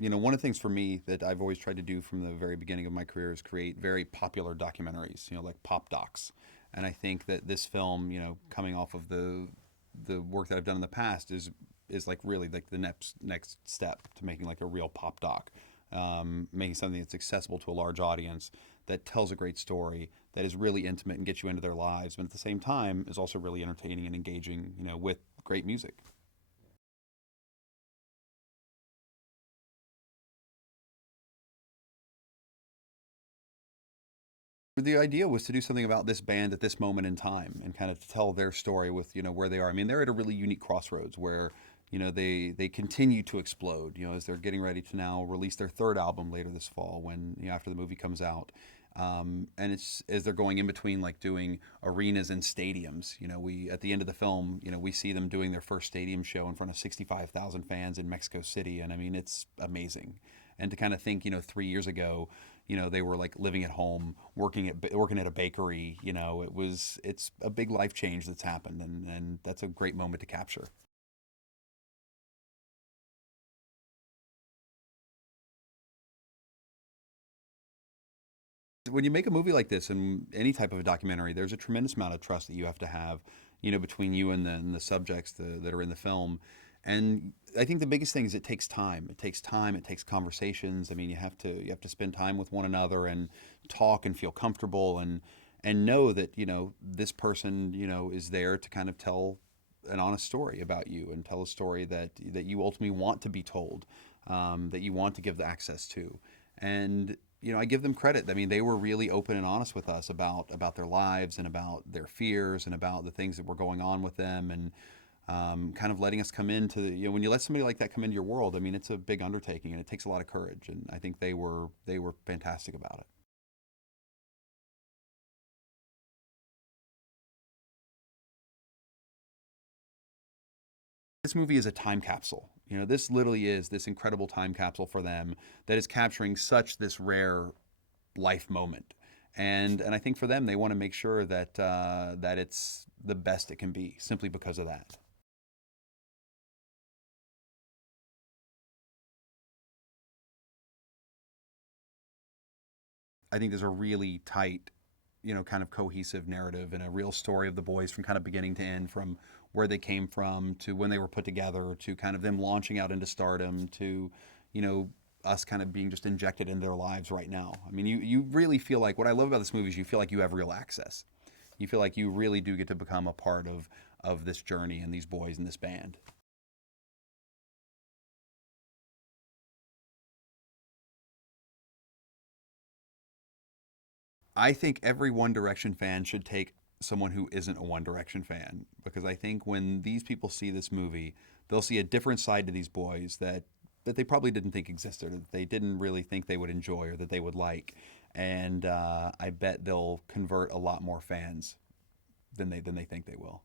one of the things for me that I've always tried to do from the very beginning of my career is create very popular documentaries, like pop docs. And I think that this film, coming off of the work that I've done in the past is like really like the next step to making like a real pop doc, making something that's accessible to a large audience, that tells a great story, that is really intimate and gets you into their lives, but at the same time is also really entertaining and engaging, with great music. The idea was to do something about this band at this moment in time and kind of tell their story with where they are. I mean, they're at a really unique crossroads where they continue to explode. As they're getting ready to now release their third album later this fall, when after the movie comes out. And it's as they're going in between like doing arenas and stadiums. We at the end of the film, we see them doing their first stadium show in front of 65,000 fans in Mexico City, and I mean it's amazing. And to kind of think, 3 years ago, they were like living at home, working at a bakery. It's a big life change that's happened, and that's a great moment to capture. When you make a movie like this and any type of a documentary, there's a tremendous amount of trust that you have to have, between you and the subjects that are in the film. And I think the biggest thing is it takes time. It takes time. It takes conversations. I mean, you have to spend time with one another and talk and feel comfortable and know that this person is there to kind of tell an honest story about you and tell a story that you ultimately want to be told, that you want to give the access to. And I give them credit. I mean, they were really open and honest with us about their lives and about their fears and about the things that were going on with them, and kind of letting us come into when you let somebody like that come into your world. I mean, it's a big undertaking and it takes a lot of courage. And I think they were fantastic about it. This movie is a time capsule. This literally is this incredible time capsule for them that is capturing such this rare life moment. And I think for them, they want to make sure that it's the best it can be, simply because of that. I think there's a really tight, kind of cohesive narrative and a real story of the boys from kind of beginning to end, from where they came from to when they were put together to kind of them launching out into stardom to, you know, us kind of being just injected into their lives right now. I mean, you really feel like what I love about this movie is you feel like you have real access. You feel like you really do get to become a part of this journey and these boys and this band. I think every One Direction fan should take someone who isn't a One Direction fan, because I think when these people see this movie, they'll see a different side to these boys that they probably didn't think existed, or that they didn't really think they would enjoy, or that they would like. And I bet they'll convert a lot more fans than they think they will.